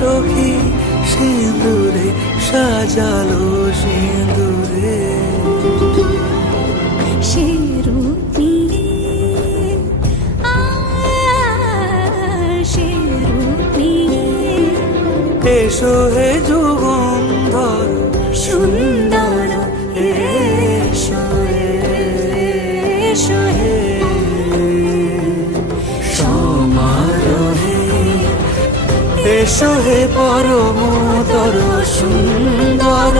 সখী সিঁদুরে সাজালো সিঁদুরে। সে রূপ নিয়ে, সে রূপ নিয়ে এসো হে যুগন্ধর সুন্দর, এসো এসো হে সমারোহে, এসো হে পরমতর সুন্দর